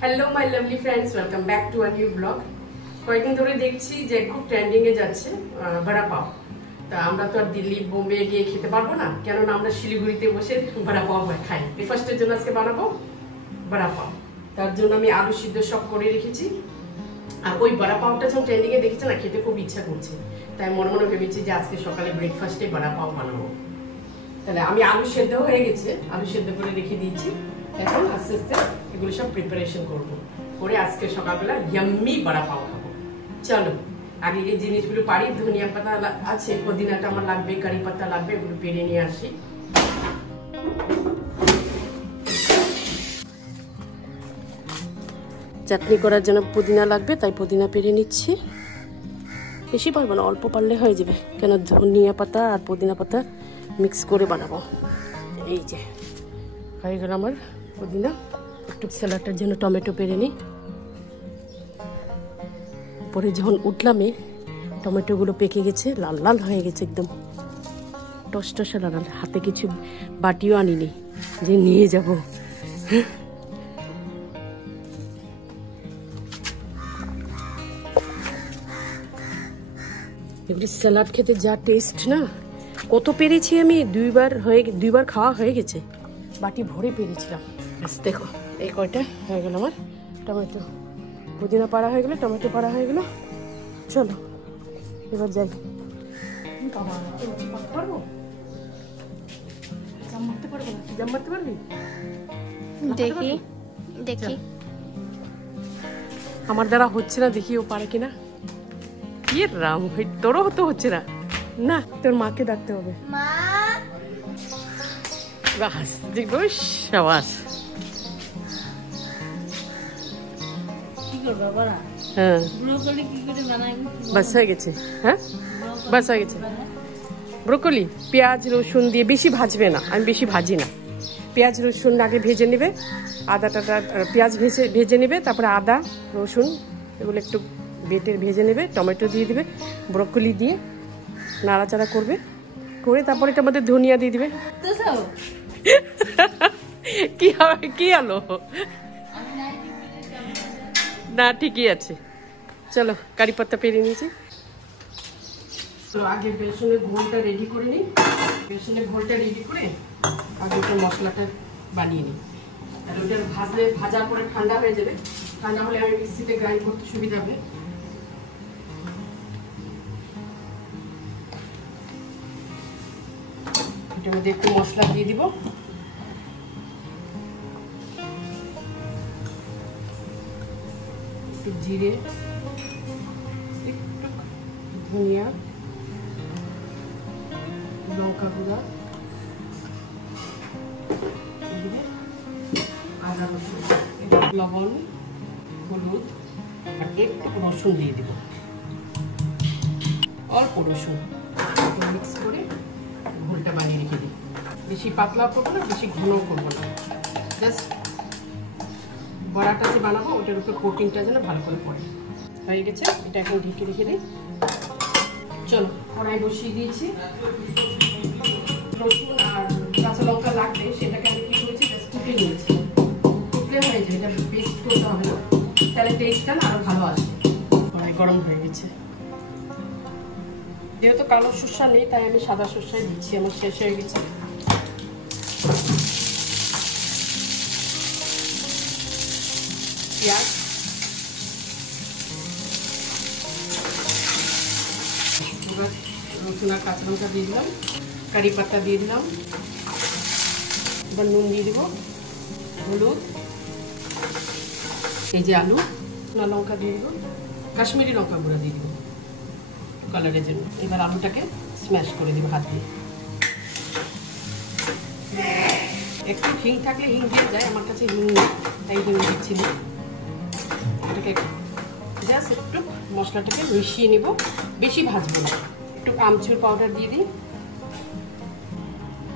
Hello my lovely friends, welcome back to a new blog. কয়েকদিন ধরে দেখছি যে খুব ট্রেন্ডিং এ যাচ্ছে বড়া পাও। তা আমরা তো আর দিল্লি বোম্বে গিয়ে খেতে পারবো না, কেননা আমরা শিলিগুড়িতে বসে বড়া পাও খাই। ব্রেকফাস্টের জন্য আজকে বানাবো বড়া পাও। তার জন্য আমি আলু সিদ্ধ সব করে রেখেছি। আর ওই বড়া পাওটা যখন ট্রেন্ডিং এ দেখেছি না, খেতে খুব ইচ্ছা করছে, তাই মনে মনে ভেবেছি যে আজকে সকালে ব্রেকফাস্টে বড়া পাও বানাবো। তাহলে আমি আলু সেদ্ধ হয়ে গেছে, আলু সেদ্ধ করে রেখে দিয়েছি। এখন আস্তে আস্তে এগুলো সব প্রিপারেশন করবো, করে আজকে সকালবেলা ইয়াম্মি বড়া পাও খাবো। চলো আগে এই জিনিসগুলো পারি। ধনিয়া পাতা আছে, পুদিনাটা আমার লাগবে, কারি পাতা লাগবে, এগুলো পেরে নিয়ে আসি। চাটনি করার জন্য পুদিনা লাগবে, তাই পুদিনা পেরে নিচ্ছি। বেশি পারবো না, অল্প পারলে হয়ে যাবে, কেন ধনিয়া পাতা আর পুদিনা পাতা মিক্স করে বানাবো। এই যে হয়ে গেল আমার পুদিনা। একটু স্যালাডটার জন্য টমেটো পেরে নিই। পরে যখন উঠলামে টমেটোগুলো পেকে গেছে, লাল লাল হয়ে গেছে, একদম টসটসে লাল। হাতে কিছু বাটিও আনিনি যে নিয়ে যাব। এগুলি স্যালাড খেতে যা টেস্ট না, কত পেরেছি আমি, দুইবার খাওয়া হয়ে গেছে, বাটি ভরে পেরেছিলাম। দেখো এই কয়টা হয়ে গেল আমার টমেটো, পুদিনা পাড়া হয়ে গেলো, টমেটো পাড়া হয়ে গেলো। চলো এবার যাই। জাম মারতে পারবি? দেখি দেখি, আমার দ্বারা হচ্ছে না, দেখি ও পারে কিনা। কি রাম, তোরও তো হচ্ছে না। না, তোর মাকে ডাকতে হবে। মা বাস দেখবো, সাবাস। হ্যাঁ বাস হয়ে গেছে। হ্যাঁ বাস হয়ে গেছে। ব্রোকলি পেঁয়াজ রসুন দিয়ে বেশি ভাজবে না, আমি বেশি ভাজি না। পেঁয়াজ রসুন আগে ভেজে নেবে, আদা টাটা পেঁয়াজ ভেজে নেবে, তারপরে আদা রসুন এগুলো একটু বেটে ভেজে নেবে, টমেটো দিয়ে দিবে, ব্রোকলি দিয়ে নাড়াচাড়া করবে, করে তারপরে এটা আমাদের ধনিয়া দিয়ে দিবে। কি হবে, কি আলো না, ঠিকই আছে। চলো কারি পাতা পেরে নিয়েছি। তো আগে বেসনের ঘোলটা রেডি করে নিই। বেসনের ঘোলটা রেডি করে আগে ওটা মশলাটা বানিয়ে নিই। আর ওটা ভাজার পরে ঠান্ডা হয়ে যাবে, ঠান্ডা হলে আমি মিক্সিতে গ্রাইন্ড করতে সুবিধা হবে। এটার মধ্যে একটু মশলা দিয়ে দিব। একটু জিরে, একটু ধনিয়া, লঙ্কা গুঁড়া, আদা রসুন, লবণ, হলুদ আর একটু রসুন দিয়ে দিব, অল্প রসুন মিক্স করে ঘোলটা বানিয়ে রেখে দিই। বেশি পাতলা করবো না, বেশি ঘন করবো না, জাস্ট বড়াটা যে বানাবো ওটার উপর কোটিংটা যেন ভালো করে পড়ে। হয়ে গেছে, এটা এখন ঢেকে রেখে দিই। চলো কড়াই বসিয়ে দিয়েছি। রসুন আর কাঁচা লঙ্কা লাগবে, সেটাকে আমি কি করেছি, জাস্ট কুটে নিয়েছি। কুটলে হয়ে যায়, এটা পেস্ট করতে হবে না, তাহলে টেস্টটা না আরো ভালো আসবে। কড়াই গরম হয়ে গেছে। যেহেতু কালো সর্ষা নেই, তাই আমি সাদা সর্ষাই দিচ্ছি, আমার শেষ হয়ে গেছে। পেঁয়াজ, এবার রসুন আর কাঁচা লঙ্কা দিয়ে দিলাম, কারি পাতা দিয়ে দিলাম, এবার নুন দিয়ে দিব, হলুদ, এই যে আলু, লঙ্কা দিয়ে দিব, কাশ্মীরি লঙ্কা গুঁড়া দিয়ে দিব কালারের জন্য। এবার আলুটাকে স্ম্যাশ করে দিব হাত দিয়ে। একটু হিং থাকলে হিং দিয়ে যায়, আমার কাছে হিং নেই তাই হিং দিচ্ছি না। এটাকে জাস্ট একটু মশলাটাকে মিশিয়ে নেব, বেশি ভাজবো না। একটু আমচুর পাউডার দিয়ে দিই,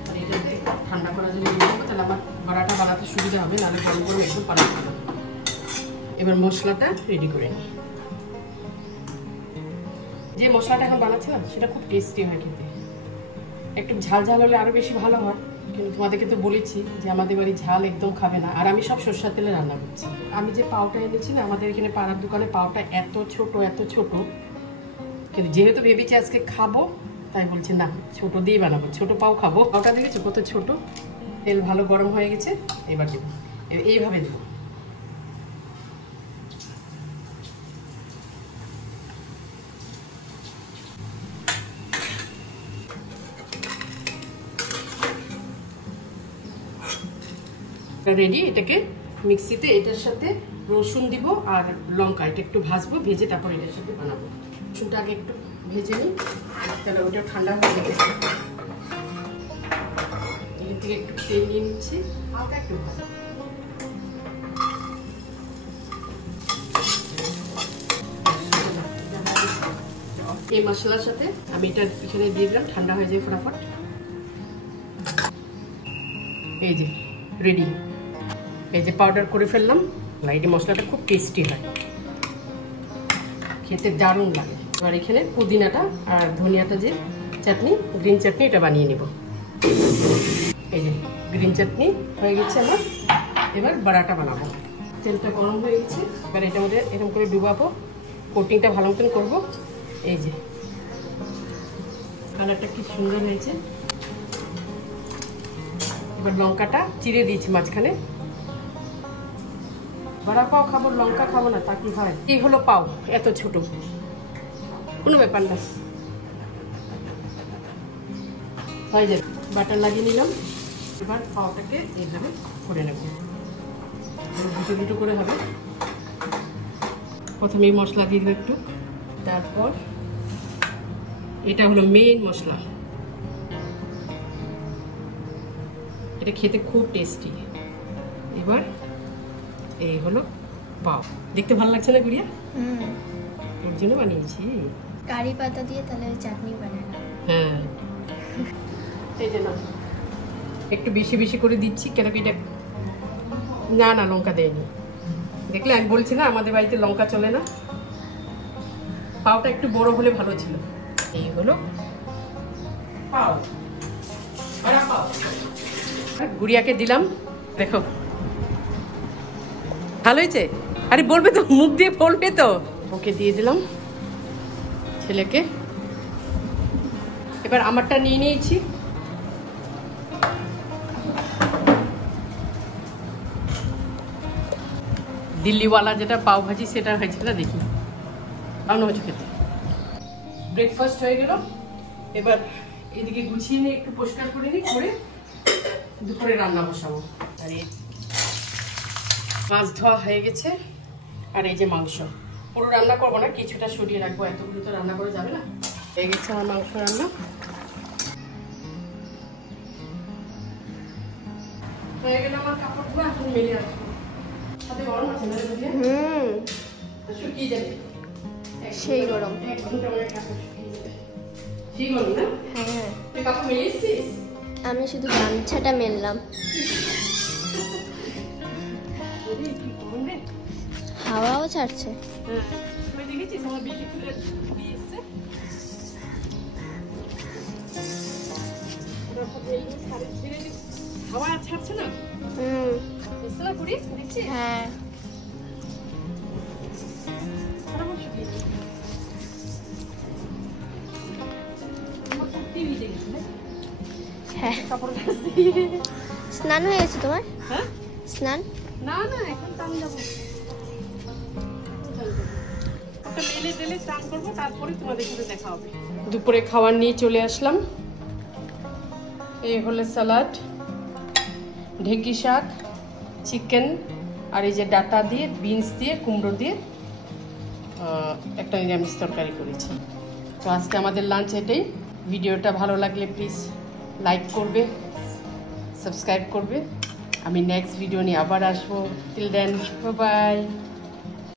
আর এটাকে ঠান্ডা করার জন্য দিয়ে দেবো, তাহলে আমার বড়াটা বানাতে সুবিধা হবে, নাহলে গরম গরম একটু পাল্টে দেবো। এবার মশলাটা রেডি করে নিই। যে মশলাটা এখন বানাচ্ছিলাম সেটা খুব টেস্টি হয় খেতে, একটু ঝাল ঝাল হলে আরো বেশি ভালো হয়। কিন্তু তোমাদেরকে তো বলেছি যে আমাদের বাড়ি ঝাল একদম খাবে না, আর আমি সব সরষের তেলে রান্না করছি। আমি যে পাউটা এনেছি না, আমাদের এখানে পাড়ার দোকানে পাউটা এত ছোট, কিন্তু যেহেতু ভেবেছি আজকে খাবো তাই বলছি না, ছোট দিয়ে বানাবো, ছোট পাও খাবো। পাউটা দেখেছো কত ছোট। তেল ভালো গরম হয়ে গেছে, এবার দেবো, এইভাবে দেবো। রেডি। এটাকে মিক্সিতে এটার সাথে রসুন দিব আর লঙ্কা, এটা একটু ভাজবো, ভেজে তারপর এটার সাথে বানাবো। রসুনটা আগে একটু ভেজে নিই, তাহলে ওটা ঠান্ডা হয়ে গেছে। এখান থেকে একটু তেল নিয়ে নিচ্ছি, হালকা একটু ভাজা। এই মশলার সাথে আমি এটা এখানে দিয়ে দিলাম, ঠান্ডা হয়ে যায় ফটাফট। এই যে রেডি, এই যে পাউডার করে ফেললাম। এই মশলাটা খুব টেস্টি হয়, খেতে দারুণ লাগে। এবার এখানে পুদিনাটা আর ধনিয়াটা যে চাটনি, গ্রিন চাটনি, এটা বানিয়ে নেব। এই যে গ্রিন চাটনি হয়ে গেছে আমার। এবার বড়াটা বানাবো। তেলটা গরম হয়ে গেছে, এবার এটার মধ্যে এরকম করে ডুবাবো, কোটিংটা ভালো মতন করবো। এই যে কালারটা কি সুন্দর হয়েছে। এবার লঙ্কাটা চিড়ে দিয়েছি মাঝখানে। বড়া পাও খাবো, লঙ্কা খাবো না তা কি হয়? এই হলো পাও, এত ছোট, কোনো ব্যাপার না, হয়ে যাবে। বাটার লাগিয়ে নিলাম। এবার পাওটাকে এইভাবে করে নেব, দুটো দুটো করে হবে। প্রথমে মশলা দিয়ে দেবো একটু, তারপর এটা হলো মেইন মশলা, এটা খেতে খুব টেস্টি। এবার এই হলো পাও, দেখতে ভালো লাগছে না গুড়িয়া? এর জন্য বানিয়েছি। কারি পাতা দিয়ে তাহলে চাটনি বানায়। হ্যাঁ, এই যে না, একটু বেশি বেশি করে দিচ্ছি, কেন কি এটা না লঙ্কা দেয়নি। দেখলে আমি বলছি না আমাদের বাড়িতে লঙ্কা চলে না। পাওটা একটু বড় হলে ভালো ছিল। এই হলো পাও, বড়া পাও। গুড়িয়াকে দিলাম, দেখো ভালো হয়েছে। আরে বলবে তো, মুখ দিয়ে বলবে তো। ওকে দিয়ে দিলাম, ছেলেকে। এবার আমারটা নিয়ে নিয়েছি। দিল্লিওয়ালা যেটা পাও ভাজি, সেটা হয়েছে না, দেখি কেমন হয়েছে খেতে। ব্রেকফাস্ট হয়ে গেল। এবার এদিকে গুছিয়ে নিয়ে একটু পরিষ্কার করে নিই, করে দুপুরে রান্না বসাবো। আর এই মাছ ধোয়া হয়ে গেছে, আর এই যে মাংস। পুরো রান্না করবো না, কিছুটা সরিয়ে রাখবো, এতগুলো তো রান্না করে যাবে না। হয়ে গেছে আমার মাংস রান্না, হয়ে গেল আমার কাপড়গুলো। এখন মেলে আসবো, সাথে গরম আছে না? শুকিয়ে যাবে, সেই গরম। 1 ঘন্টা পরে কাপড় শুকিয়ে যাবে। সেই গরম না? হ্যাঁ, তুই কাপড় মেলে এসেছিস? আমি শুধু গামছাটা মেললাম। হাওয়াও ছাড়ছে। হ্যাঁ, তুই দেখেছিস আমার বেলি ফুলের ছবি এসছে? হাওয়া ছাড়ছে না? এসছে না পুরি, দেখছিস? হ্যাঁ, হ্যাঁ। স্নান হয়ে গেছে তোমার? হ্যাঁ, স্নান? না এখন টান যাবো, মেলে টেলে স্নান করবো, তারপরে তোমাদের সাথে দেখা হবে। দুপুরে খাবার নিয়ে চলে আসলাম। এই হলো সালাড, ঢেঁকি শাক, চিকেন, আর এই যে ডাটা দিয়ে, বিনস দিয়ে, কুমড়ো দিয়ে একটা নিরামিষ তরকারি করেছি। তো আজকে আমাদের লাঞ্চ এটাই। ভিডিওটা ভালো লাগলে প্লিজ লাইক করবে, সাবস্ক্রাইব করবে। আমি নেক্সট ভিডিও নিয়ে আবার আসবো। Till then, bye by.